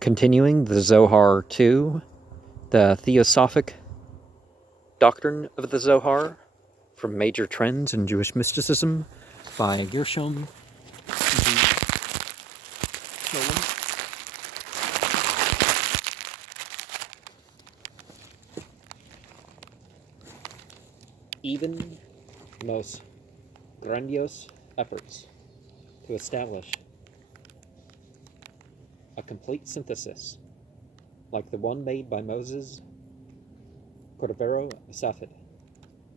Continuing the Zohar 2, the Theosophic Doctrine of the Zohar, from Major Trends in Jewish Mysticism by Gershom. Scholem. Even the most grandiose efforts to establish a complete synthesis, like the one made by Moses Cordovero of Safed,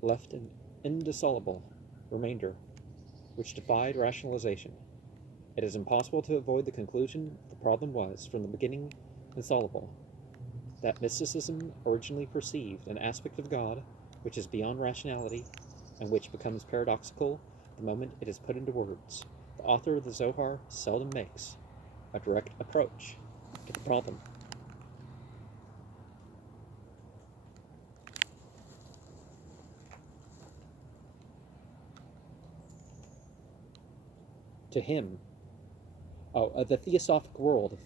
left an indissoluble remainder which defied rationalization. It is impossible to avoid the conclusion the problem was, from the beginning, insoluble, that mysticism originally perceived an aspect of God which is beyond rationality and which becomes paradoxical the moment it is put into words. The author of the Zohar seldom makes a direct approach to the problem. To him, the Theosophic world of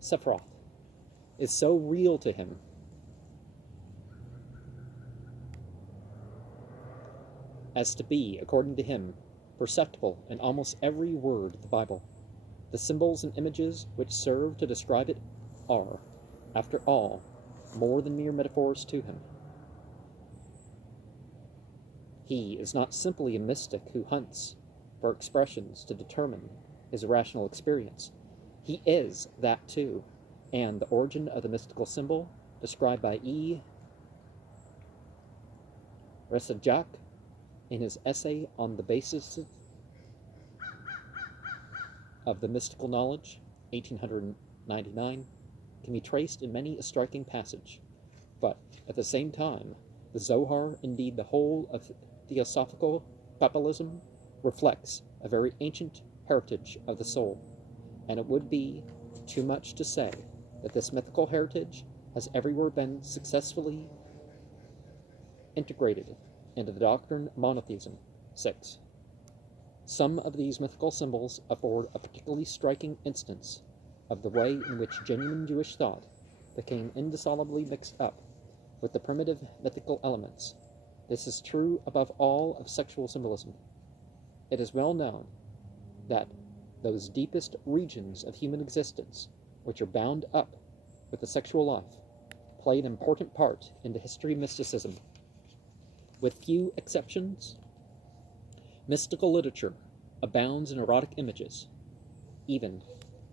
Sephiroth is so real to him as to be, according to him, perceptible in almost every word of the Bible. The symbols and images which serve to describe it are, after all, more than mere metaphors to him. He is not simply a mystic who hunts for expressions to determine his rational experience. He is that too, and the origin of the mystical symbol, described by E. Resajak in his essay on the basis of the mystical knowledge, 1899, can be traced in many a striking passage. But at the same time, the Zohar, indeed the whole of Theosophical Kabbalism, reflects a very ancient heritage of the soul, and it would be too much to say that this mythical heritage has everywhere been successfully integrated into the doctrine of monotheism. 6. Some of these mythical symbols afford a particularly striking instance of the way in which genuine Jewish thought became indissolubly mixed up with the primitive mythical elements. This is true above all of sexual symbolism. It is well known that those deepest regions of human existence, which are bound up with the sexual life, play an important part in the history of mysticism. With few exceptions, mystical literature abounds in erotic images. Even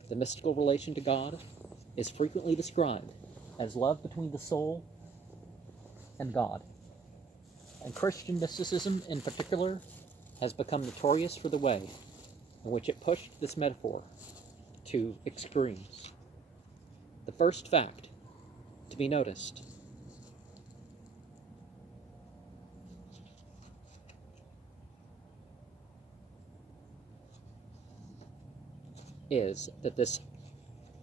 the mystical relation to God is frequently described as love between the soul and God. And Christian mysticism in particular has become notorious for the way in which it pushed this metaphor to extremes. The first fact to be noticed is that this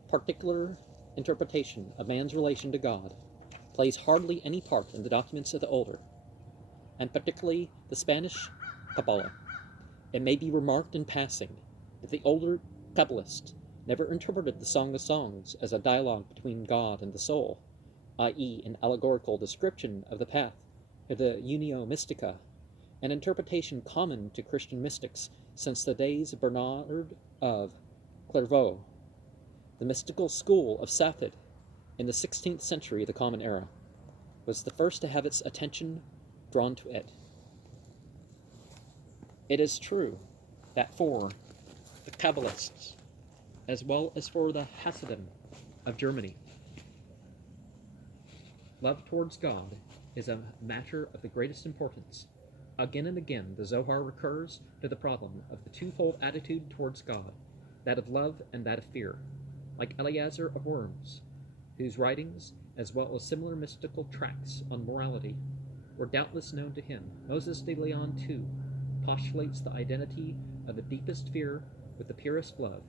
particular interpretation of man's relation to God plays hardly any part in the documents of the older, and particularly the Spanish Kabbalah. It may be remarked in passing that the older Kabbalists never interpreted the Song of Songs as a dialogue between God and the soul, i.e., an allegorical description of the path of the Unio Mystica, an interpretation common to Christian mystics since the days of Bernard of Clairvaux. The mystical school of Safed in the 16th century of the Common Era was the first to have its attention drawn to it. It is true that for the Kabbalists, as well as for the Hasidim of Germany, love towards God is a matter of the greatest importance. Again and again, the Zohar recurs to the problem of the twofold attitude towards God, that of love and that of fear. Like Eliezer of Worms, whose writings, as well as similar mystical tracts on morality, were doubtless known to him, Moses de Leon, too, postulates the identity of the deepest fear with the purest love,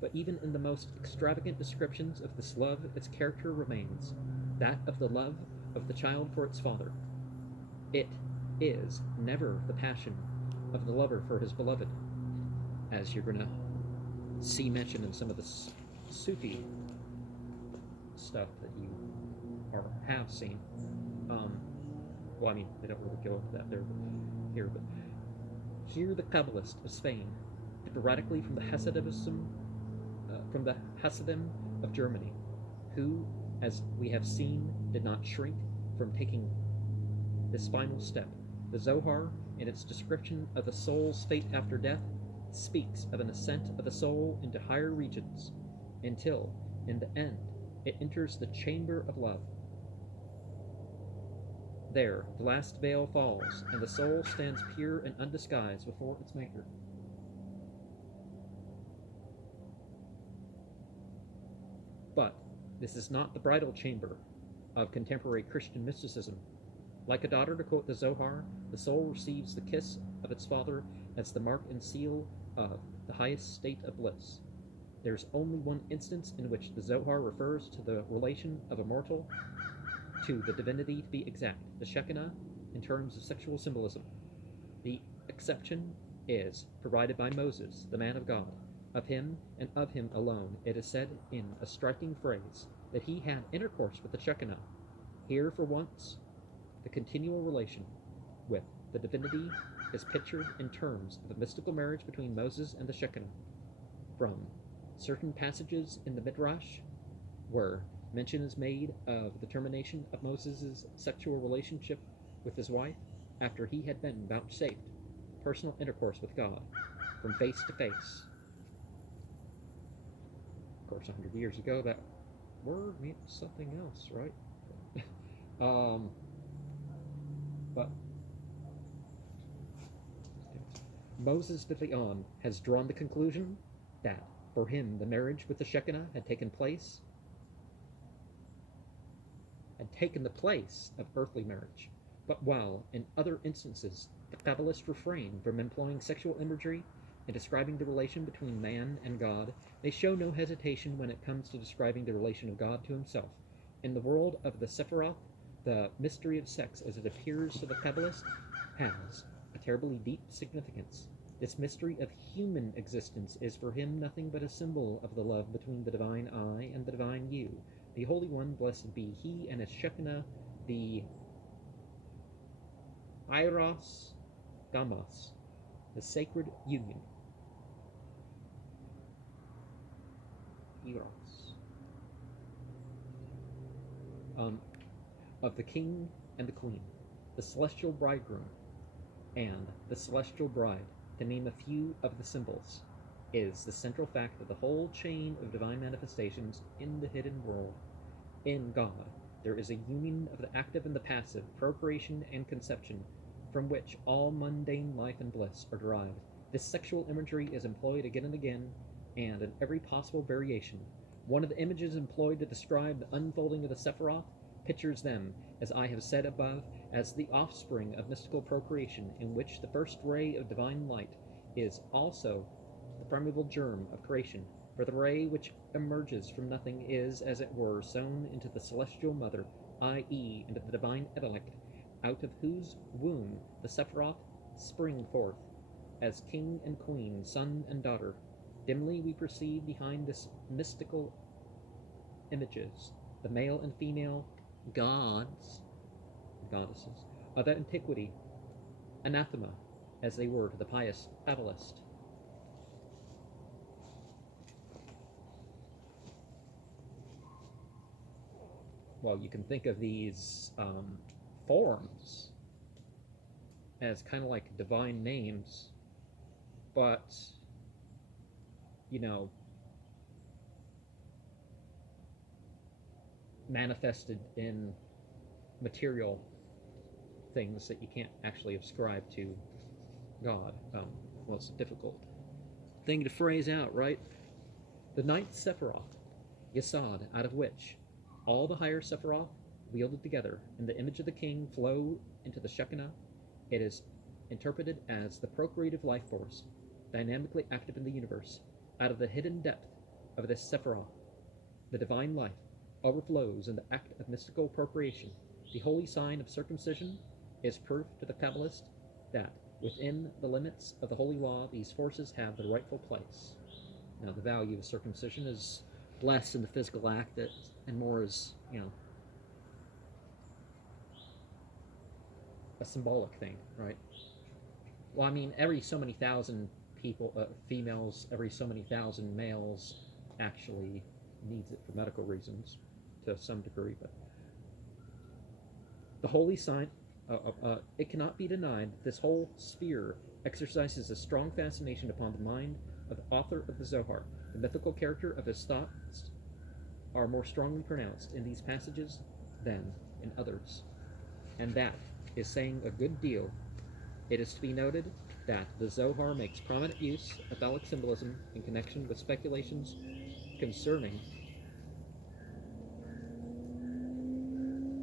but even in the most extravagant descriptions of this love, its character remains that of the love of the child for its father. It is never the passion of the lover for his beloved, as you're going to see mentioned in some of the Sufi stuff that you have seen. Well, I mean, they don't really go into that there here, but here the Kabbalist of Spain differ radically from the Hasidim of Germany, who, as we have seen, did not shrink from taking this final step. The Zohar, in its description of the soul's fate after death, speaks of an ascent of the soul into higher regions, until, in the end, it enters the chamber of love. There, the last veil falls, and the soul stands pure and undisguised before its Maker. But this is not the bridal chamber of contemporary Christian mysticism. Like a daughter, to quote the Zohar, the soul receives the kiss of its father as the mark and seal of the highest state of bliss. There is only one instance in which the Zohar refers to the relation of a mortal to the divinity, to be exact, the Shekinah, in terms of sexual symbolism. The exception is provided by Moses, the man of God. Of him, and of him alone, it is said in a striking phrase that he had intercourse with the Shekinah. Here, for once, the continual relation with the divinity is pictured in terms of a mystical marriage between Moses and the Shekinah. From certain passages in the Midrash, where mention is made of the termination of Moses' sexual relationship with his wife after he had been vouchsafed personal intercourse with God from face to face. Of course, 100 years ago, that word meant something else, right? But Moses de Leon has drawn the conclusion that for him the marriage with the Shekinah had taken the place of earthly marriage. But while in other instances the Kabbalists refrain from employing sexual imagery in describing the relation between man and God, they show no hesitation when it comes to describing the relation of God to himself. In the world of the Sephiroth, the mystery of sex, as it appears to the Kabbalist, has a terribly deep significance. This mystery of human existence is for him nothing but a symbol of the love between the divine I and the divine you. The Holy One, blessed be he, and his Shekinah, the Eros Gamos, the sacred union. Eros. Of the king and the queen, the celestial bridegroom, and the celestial bride, to name a few of the symbols, is the central fact of the whole chain of divine manifestations in the hidden world. In God, there is a union of the active and the passive, procreation and conception, from which all mundane life and bliss are derived. This sexual imagery is employed again and again, and in every possible variation. One of the images employed to describe the unfolding of the Sephiroth pictures them, as I have said above, as the offspring of mystical procreation, in which the first ray of divine light is also the primeval germ of creation. For the ray which emerges from nothing is, as it were, sown into the celestial mother, i.e., into the divine intellect, out of whose womb the Sephiroth spring forth, as king and queen, son and daughter. Dimly we perceive behind this mystical images the male and female gods, goddesses, of antiquity, anathema, as they were to the pious Kabbalist. Well, you can think of these forms as kind of like divine names, but, manifested in material things that you can't actually ascribe to God. Well, it's a difficult thing to phrase out, right? The ninth Sephiroth, Yesod, out of which all the higher Sephiroth, wielded together in the image of the king, flow into the Shekinah. It is interpreted as the procreative life force, dynamically active in the universe. Out of the hidden depth of this Sephiroth, the divine life overflows in the act of mystical procreation. The holy sign of circumcision is proof to the Kabbalist that within the limits of the holy law, these forces have the rightful place. Now, the value of circumcision is less in the physical act and more as, a symbolic thing, right? Well, I mean, every so many thousand people, females, every so many thousand males actually needs it for medical reasons to some degree, but the holy sign, it cannot be denied that this whole sphere exercises a strong fascination upon the mind of the author of the Zohar. The mythical character of his thoughts are more strongly pronounced in these passages than in others, and that is saying a good deal. It is to be noted that the Zohar makes prominent use of phallic symbolism in connection with speculations concerning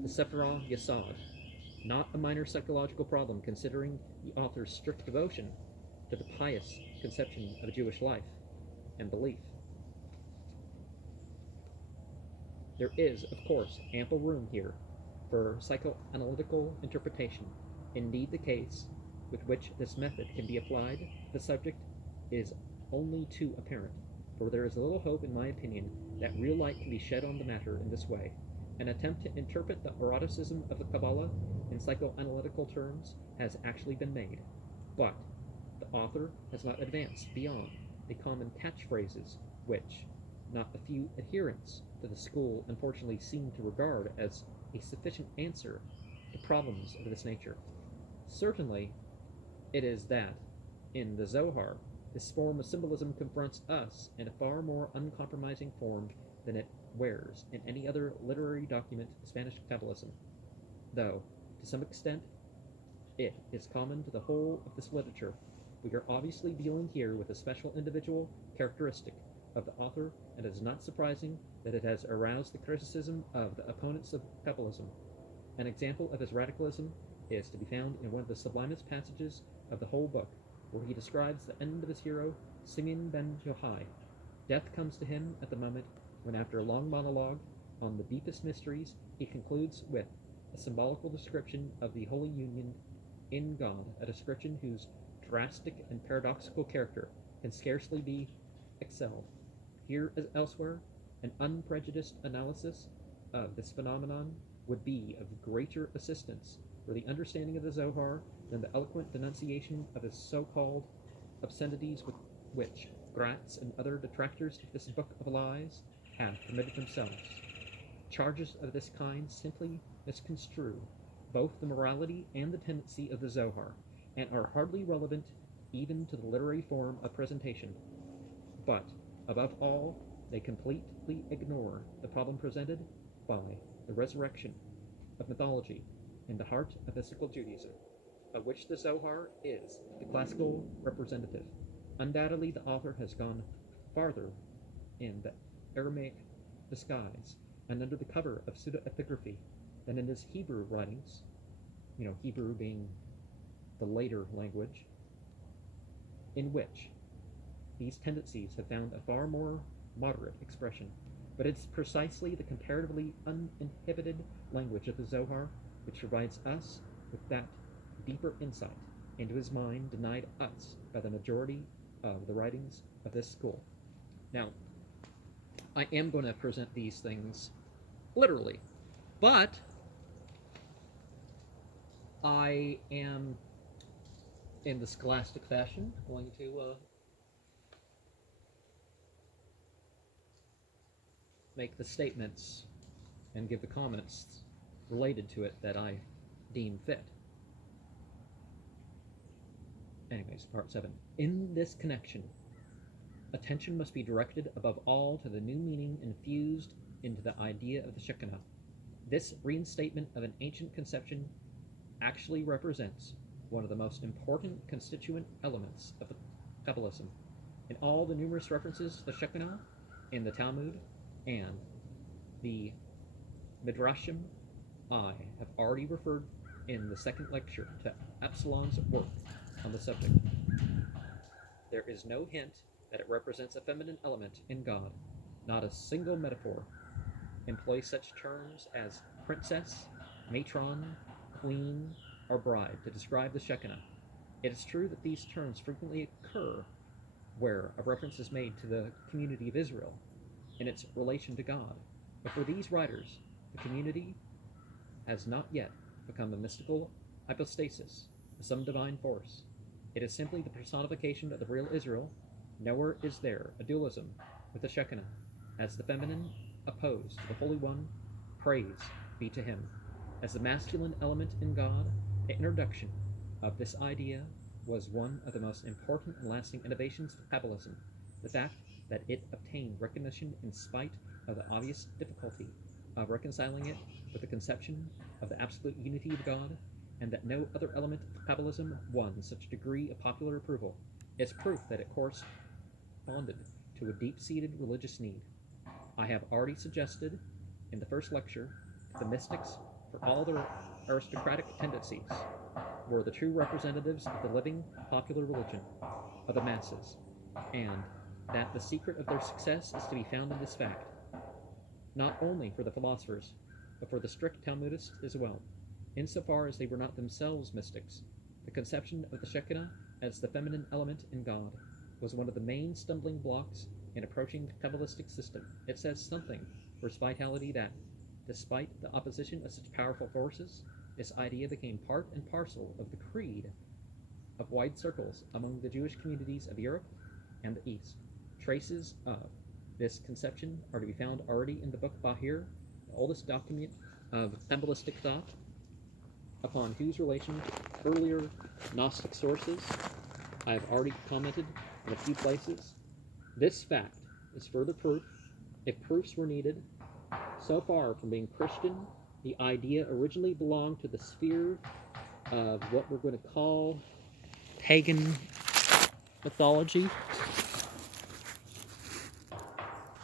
the Sephirah Yesod, not a minor psychological problem considering the author's strict devotion to the pious conception of a Jewish life and belief. There is, of course, ample room here for psychoanalytical interpretation. Indeed, the case with which this method can be applied to the subject is only too apparent, for there is little hope, in my opinion, that real light can be shed on the matter in this way. An attempt to interpret the eroticism of the Kabbalah in psychoanalytical terms has actually been made, but the author has not advanced beyond the common catchphrases which not a few adherents to the school unfortunately seem to regard as a sufficient answer to problems of this nature. Certainly, it is that, in the Zohar, this form of symbolism confronts us in a far more uncompromising form than it wears in any other literary document of Spanish Kabbalism, though, to some extent, it is common to the whole of this literature. We are obviously dealing here with a special individual characteristic of the author, and it is not surprising that it has aroused the criticism of the opponents of Kabbalism. An example of his radicalism is to be found in one of the sublimest passages of the whole book, where he describes the end of his hero, Simeon ben Yochai. Death comes to him at the moment when, after a long monologue on the deepest mysteries, he concludes with a symbolical description of the holy union in God, a description whose drastic and paradoxical character can scarcely be excelled. Here, as elsewhere, an unprejudiced analysis of this phenomenon would be of greater assistance for the understanding of the Zohar than the eloquent denunciation of his so-called obscenities with which Gratz and other detractors of this book of lies have permitted themselves. Charges of this kind simply misconstrue both the morality and the tendency of the Zohar, and are hardly relevant even to the literary form of presentation. But, above all, they completely ignore the problem presented by the resurrection of mythology in the heart of mystical Judaism, of which the Zohar is the classical representative. Undoubtedly, the author has gone farther in the Aramaic disguise and under the cover of pseudo-epigraphy than in his Hebrew writings, Hebrew being the later language, in which these tendencies have found a far more moderate expression. But it's precisely the comparatively uninhibited language of the Zohar which provides us with that deeper insight into his mind denied us by the majority of the writings of this school. Now, I am going to present these things literally, but I am, in the scholastic fashion, going to make the statements and give the comments related to it that I deem fit. Anyways, part 7. In this connection, attention must be directed above all to the new meaning infused into the idea of the Shekinah. This reinstatement of an ancient conception actually represents one of the most important constituent elements of the Kabbalism. In all the numerous references to the Shekinah in the Talmud and the Midrashim, I have already referred in the second lecture to Absalom's work on the subject. There is no hint that it represents a feminine element in God. Not a single metaphor employs such terms as princess, matron, queen, or bride to describe the Shekinah. It is true that these terms frequently occur where a reference is made to the community of Israel, in its relation to God. But for these writers, the community has not yet become a mystical hypostasis of some divine force. It is simply the personification of the real Israel. Nowhere is there a dualism with the Shekinah as the feminine opposed to the Holy One. Praise be to him. As the masculine element in God, the introduction of this idea was one of the most important and lasting innovations of Kabbalism. The fact that it obtained recognition in spite of the obvious difficulty of reconciling it with the conception of the absolute unity of God, and that no other element of Kabbalism won such a degree of popular approval, is proof that it corresponded to a deep-seated religious need. I have already suggested in the first lecture that the mystics, for all their aristocratic tendencies, were the true representatives of the living popular religion of the masses, and that the secret of their success is to be found in this fact, not only for the philosophers, but for the strict Talmudists as well. Insofar as they were not themselves mystics, the conception of the Shekinah as the feminine element in God was one of the main stumbling blocks in approaching the Kabbalistic system. It says something for its vitality that, despite the opposition of such powerful forces, this idea became part and parcel of the creed of wide circles among the Jewish communities of Europe and the East. Traces of this conception are to be found already in the book Bahir, the oldest document of Kabbalistic thought, upon whose relation to earlier Gnostic sources I have already commented in a few places. This fact is further proof, if proofs were needed. So far from being Christian, the idea originally belonged to the sphere of what we're going to call pagan mythology.